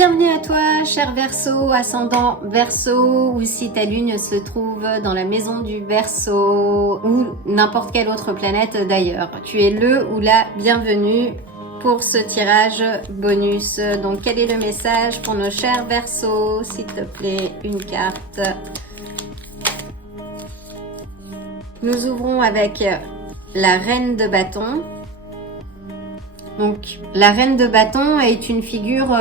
Bienvenue à toi, cher Verseau, ascendant Verseau, ou si ta lune se trouve dans la maison du Verseau, ou n'importe quelle autre planète d'ailleurs. Tu es le ou la bienvenue pour ce tirage bonus. Donc quel est le message pour nos chers Verseaux? S'il te plaît, une carte. Nous ouvrons avec la reine de bâton. Donc, la reine de bâton est une figure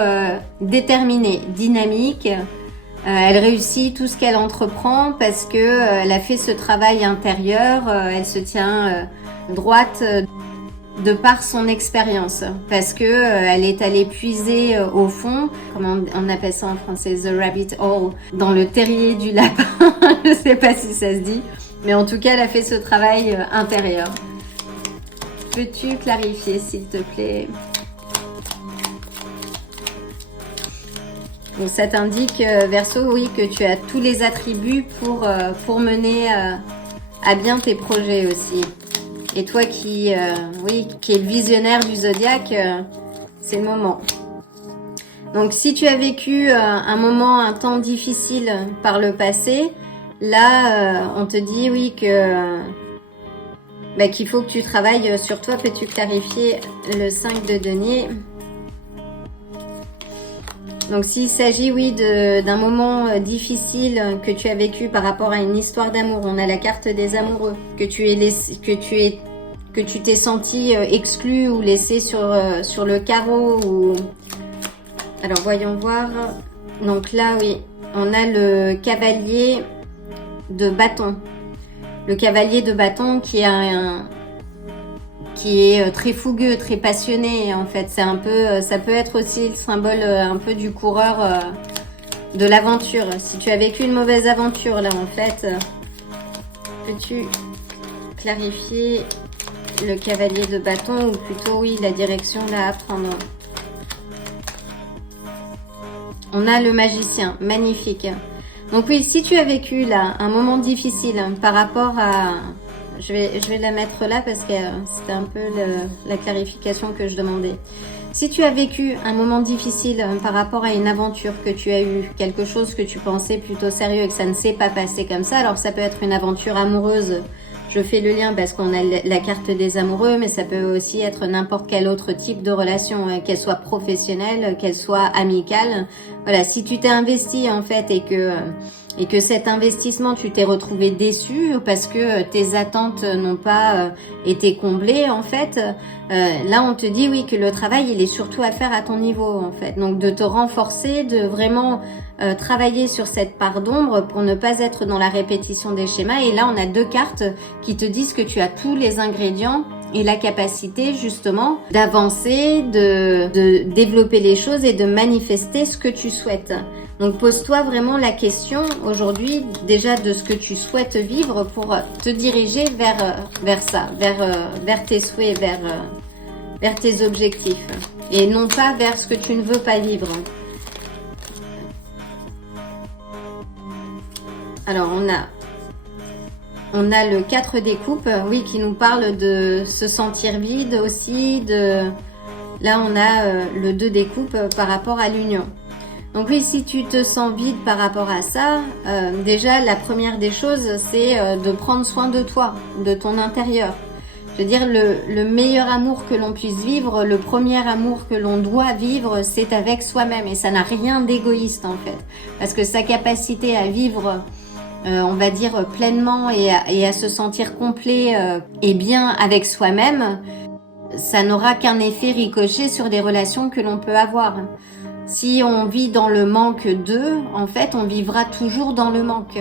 déterminée, dynamique. Elle réussit tout ce qu'elle entreprend parce que elle a fait ce travail intérieur. Elle se tient droite de par son expérience parce que elle est allée puiser au fond, comment on appelle ça en français, the rabbit hole, dans le terrier du lapin. Je sais pas si ça se dit, mais en tout cas, elle a fait ce travail intérieur. Peux-tu clarifier, s'il te plaît? Donc ça t'indique, Verseau, oui, que tu as tous les attributs pour mener à bien tes projets aussi. Et toi qui est le visionnaire du zodiaque, c'est le moment. Donc si tu as vécu un temps difficile par le passé, là, on te dit, oui, que... qu'il faut que tu travailles sur toi. Peux-tu clarifier le 5 de denier? Donc s'il s'agit, oui, d'un moment difficile que tu as vécu par rapport à une histoire d'amour, on a la carte des amoureux, que tu t'es senti exclu ou laissé sur le carreau. Ou... Alors voyons voir. Donc là, oui, on a le cavalier de bâton. Le cavalier de bâton qui est très fougueux, très passionné en fait. C'est un peu, ça peut être aussi le symbole un peu du coureur de l'aventure. Si tu as vécu une mauvaise aventure là en fait, peux-tu clarifier le cavalier de bâton ou plutôt oui la direction là à prendre? On a le magicien, magnifique. Donc oui, si tu as vécu là un moment difficile par rapport à... Je vais la mettre là parce que c'était un peu la clarification que je demandais. Si tu as vécu un moment difficile par rapport à une aventure que tu as eue, quelque chose que tu pensais plutôt sérieux et que ça ne s'est pas passé comme ça, alors ça peut être une aventure amoureuse. Je fais le lien parce qu'on a la carte des amoureux, mais ça peut aussi être n'importe quel autre type de relation, qu'elle soit professionnelle, qu'elle soit amicale. Voilà, si tu t'es investi en fait et que cet investissement, tu t'es retrouvé déçu parce que tes attentes n'ont pas été comblées en fait, là on te dit oui que le travail il est surtout à faire à ton niveau en fait. Donc de te renforcer, de vraiment travailler sur cette part d'ombre pour ne pas être dans la répétition des schémas. Et là on a deux cartes qui te disent que tu as tous les ingrédients et la capacité justement d'avancer, de développer les choses et de manifester ce que tu souhaites. Donc pose-toi vraiment la question aujourd'hui déjà de ce que tu souhaites vivre pour te diriger vers ça, vers tes souhaits, vers tes objectifs et non pas vers ce que tu ne veux pas vivre. Alors on a le 4 des coupes, oui, qui nous parle de se sentir vide aussi. Là on a le 2 des coupes par rapport à l'union. Donc oui, si tu te sens vide par rapport à ça, déjà la première des choses, c'est de prendre soin de toi, de ton intérieur. Je veux dire, le meilleur amour que l'on puisse vivre, le premier amour que l'on doit vivre, c'est avec soi-même. Et ça n'a rien d'égoïste en fait. Parce que sa capacité à vivre, on va dire, pleinement et à se sentir complet et bien avec soi-même, ça n'aura qu'un effet ricochet sur des relations que l'on peut avoir. Si on vit dans le manque d'eux, en fait, on vivra toujours dans le manque.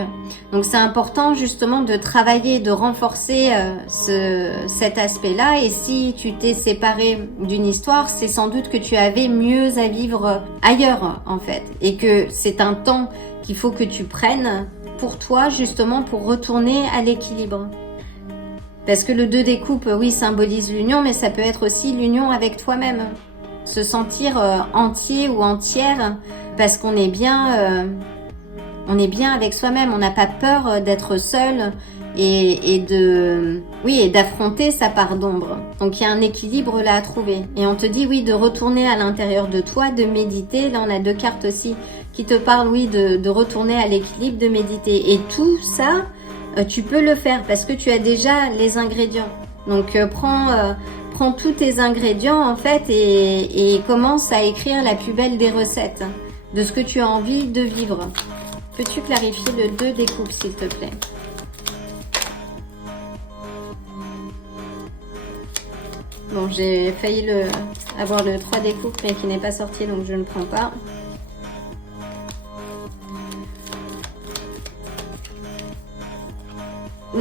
Donc, c'est important justement de travailler, de renforcer cet aspect-là. Et si tu t'es séparé d'une histoire, c'est sans doute que tu avais mieux à vivre ailleurs, en fait. Et que c'est un temps qu'il faut que tu prennes pour toi, justement, pour retourner à l'équilibre. Parce que le 2 des coupes, oui, symbolise l'union, mais ça peut être aussi l'union avec toi-même. Se sentir entier ou entière parce qu'on est bien avec soi-même, on n'a pas peur d'être seul et de, oui, et d'affronter sa part d'ombre. Donc il y a un équilibre là à trouver. Et on te dit oui de retourner à l'intérieur de toi, de méditer. Là on a deux cartes aussi qui te parlent oui de retourner à l'équilibre, de méditer. Et tout ça, tu peux le faire parce que tu as déjà les ingrédients. Donc prends tous tes ingrédients en fait et commence à écrire la plus belle des recettes de ce que tu as envie de vivre. Peux-tu clarifier le 2 des coupes s'il te plaît? Bon, j'ai failli avoir le 3 des coupes mais qui n'est pas sorti donc je ne prends pas.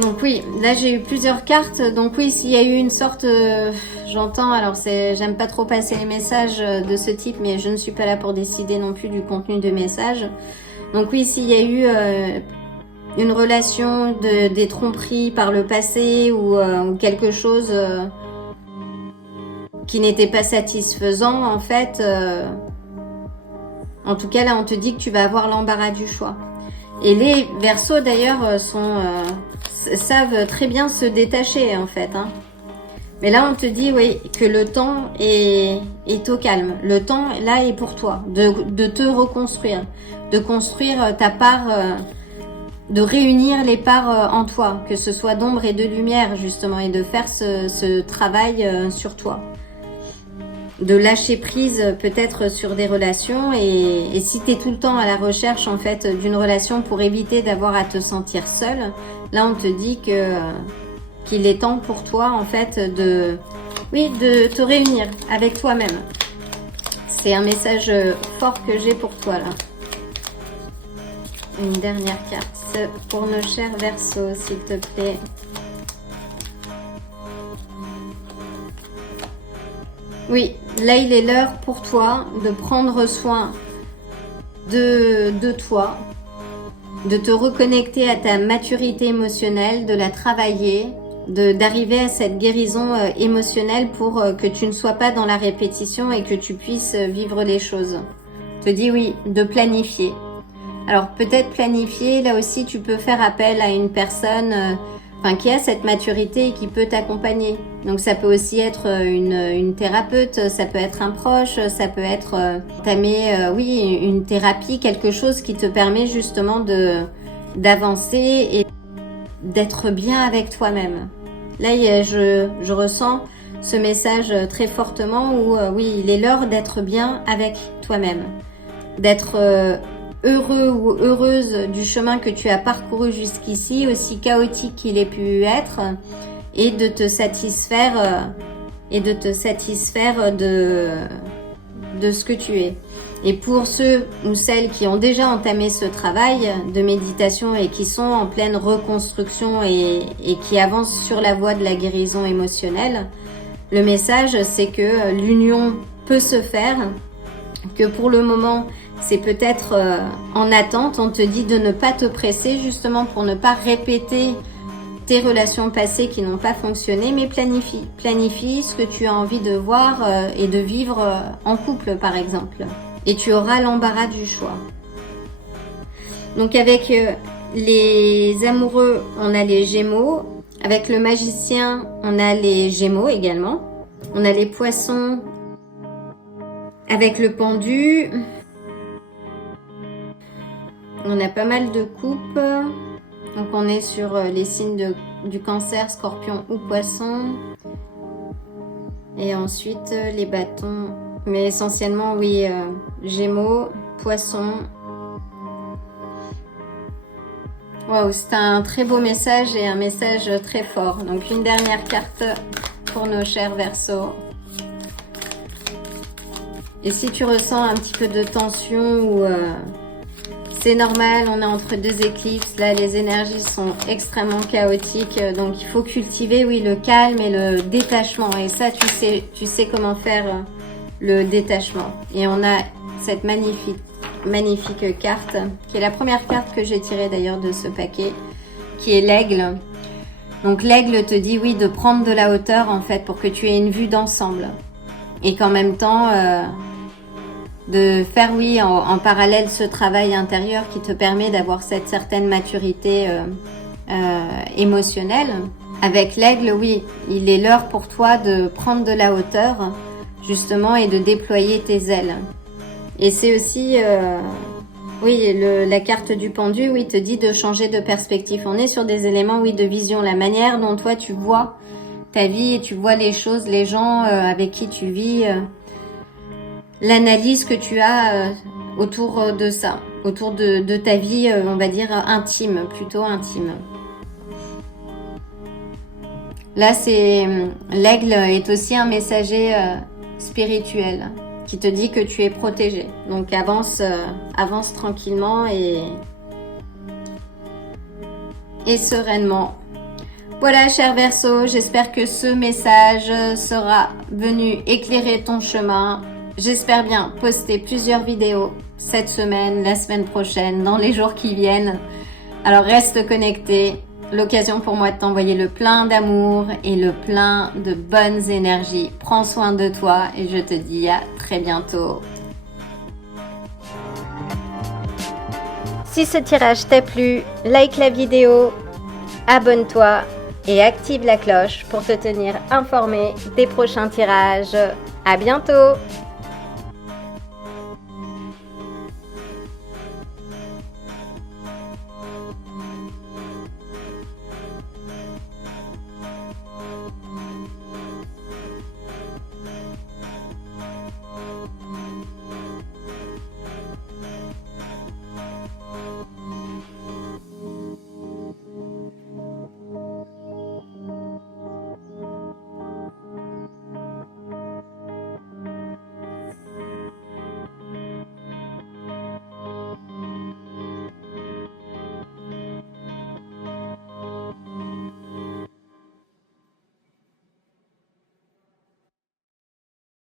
Donc oui, là j'ai eu plusieurs cartes. Donc oui, s'il y a eu une sorte, j'entends, alors j'aime pas trop passer les messages de ce type, mais je ne suis pas là pour décider non plus du contenu de message. Donc oui, s'il y a eu une relation des tromperies par le passé ou quelque chose qui n'était pas satisfaisant en fait, en tout cas là on te dit que tu vas avoir l'embarras du choix. Et les Verseaux d'ailleurs savent très bien se détacher en fait. Hein. Mais là on te dit oui que le temps est au calme. Le temps là est pour toi de te reconstruire, de construire ta part, de réunir les parts en toi, que ce soit d'ombre et de lumière justement, et de faire ce travail sur toi. De lâcher prise peut-être sur des relations et si tu es tout le temps à la recherche en fait d'une relation pour éviter d'avoir à te sentir seule, là on te dit qu'il est temps pour toi en fait de te réunir avec toi-même. C'est un message fort que j'ai pour toi là. Une dernière carte pour nos chers Verseaux s'il te plaît. Oui, là il est l'heure pour toi de prendre soin de toi, de te reconnecter à ta maturité émotionnelle, de la travailler, d'arriver à cette guérison émotionnelle pour que tu ne sois pas dans la répétition et que tu puisses vivre les choses. Je te dis oui, de planifier. Alors peut-être planifier, là aussi tu peux faire appel à une personne qui a cette maturité et qui peut t'accompagner. Donc ça peut aussi être une thérapeute, ça peut être un proche, ça peut être une thérapie, quelque chose qui te permet justement d'avancer et d'être bien avec toi-même. Là je ressens ce message très fortement où oui, il est l'heure d'être bien avec toi-même, d'être heureux ou heureuse du chemin que tu as parcouru jusqu'ici, aussi chaotique qu'il ait pu être, et de te satisfaire de ce que tu es. Et pour ceux ou celles qui ont déjà entamé ce travail de méditation et qui sont en pleine reconstruction et qui avancent sur la voie de la guérison émotionnelle, le message c'est que l'union peut se faire, que pour le moment c'est peut-être en attente. On te dit de ne pas te presser justement pour ne pas répéter tes relations passées qui n'ont pas fonctionné, mais planifie ce que tu as envie de voir et de vivre en couple par exemple, et tu auras l'embarras du choix. Donc avec les amoureux on a les Gémeaux, avec le Magicien on a les Gémeaux également, on a les Poissons avec le Pendu. On a pas mal de coupes, donc on est sur les signes du Cancer, Scorpion ou Poisson. Et ensuite les bâtons, mais essentiellement oui, Gémeaux, Poisson. Waouh, c'est un très beau message et un message très fort. Donc une dernière carte pour nos chers Verseaux. Et si tu ressens un petit peu de tension ou c'est normal, on est entre deux éclipses, là les énergies sont extrêmement chaotiques, donc il faut cultiver oui le calme et le détachement, et ça tu sais comment faire le détachement. Et on a cette magnifique carte, qui est la première carte que j'ai tirée d'ailleurs de ce paquet, qui est l'aigle. Donc l'aigle te dit oui de prendre de la hauteur en fait pour que tu aies une vue d'ensemble, et qu'en même temps de faire oui en parallèle ce travail intérieur qui te permet d'avoir cette certaine maturité émotionnelle. Avec l'aigle, oui, il est l'heure pour toi de prendre de la hauteur, justement, et de déployer tes ailes. Et c'est aussi, oui, la carte du pendu, oui, te dit de changer de perspective. On est sur des éléments, oui, de vision. La manière dont toi, tu vois ta vie et tu vois les choses, les gens avec qui tu vis, l'analyse que tu as autour de ça, autour de ta vie, on va dire, intime, plutôt intime. Là, l'aigle est aussi un messager spirituel qui te dit que tu es protégé. Donc avance tranquillement et sereinement. Voilà, cher Verseau, j'espère que ce message sera venu éclairer ton chemin. J'espère bien poster plusieurs vidéos cette semaine, la semaine prochaine, dans les jours qui viennent. Alors reste connecté. L'occasion pour moi de t'envoyer le plein d'amour et le plein de bonnes énergies. Prends soin de toi et je te dis à très bientôt. Si ce tirage t'a plu, like la vidéo, abonne-toi et active la cloche pour te tenir informé des prochains tirages. À bientôt!